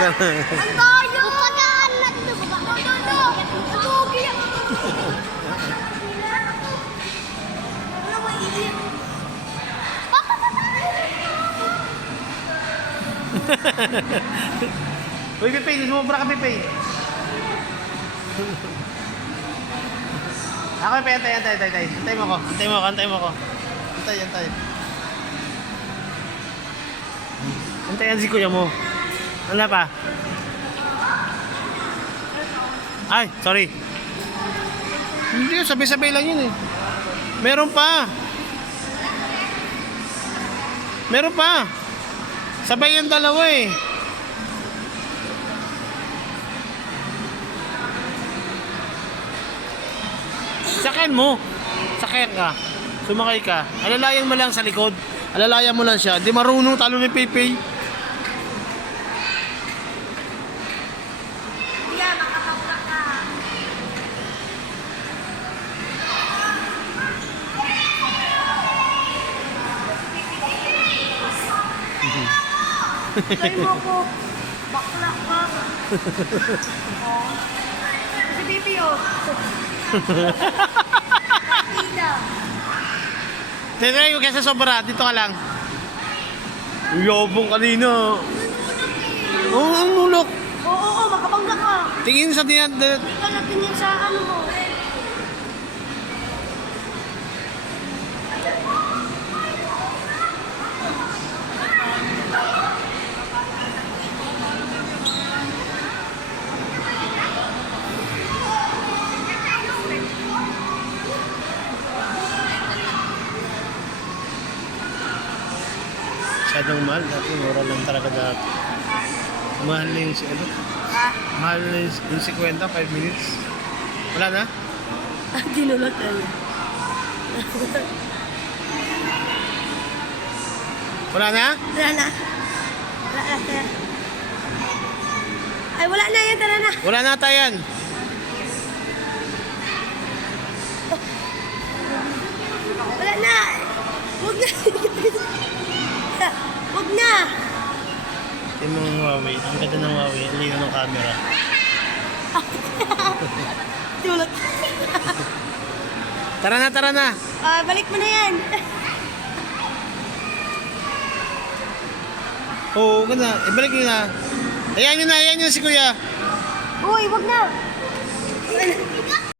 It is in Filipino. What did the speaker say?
Ang tayo! Pagkaanat na ba? Nabugi ako. Wala mo iiyak. Uy, Pipay, sumubra ka, Pipay. Ako, Pipay, antay. Antay mo ako. Antay. Antayan si kuya mo. Wala pa? Ay, sorry. Hindi, sabay-sabay lang yun eh. Meron pa. Sabay yung dalawa eh. Sakyan mo. Sakyan ka. Sumakay ka. Alalayan mo lang sa likod. Alalayan mo lang siya. Di marunong talo ni Pepe. Iya, makapagpura ka. Try mo ko. Bakla ka. Si Bibi, oh. Tita. Tinry ko kesa sobra. Dito ka lang. Yobong kanina. Oo, ang nulok. Oo, makabangga ka. Tingin sa tiyan. Hindi ka natingin sa ano mo. Masyadong mahal. Dati mura lang talaga dati. Mahal na yung ano? Mahal na yung 50, 5 minutes. Wala na? Ginulat tayo. Wala na? Wala na. Tara. Ay, wala na yan. Tara na. Wala na tayan. Wala na. Huwag na. Huwag na. Yung mga Huawei. Ang ganda ng Huawei. Ang lino ng camera. Tulot. Tara na. Balik mo na yan. Oo, ganda. Ibalik nyo na. Ayan nyo si kuya. Uy, wag na.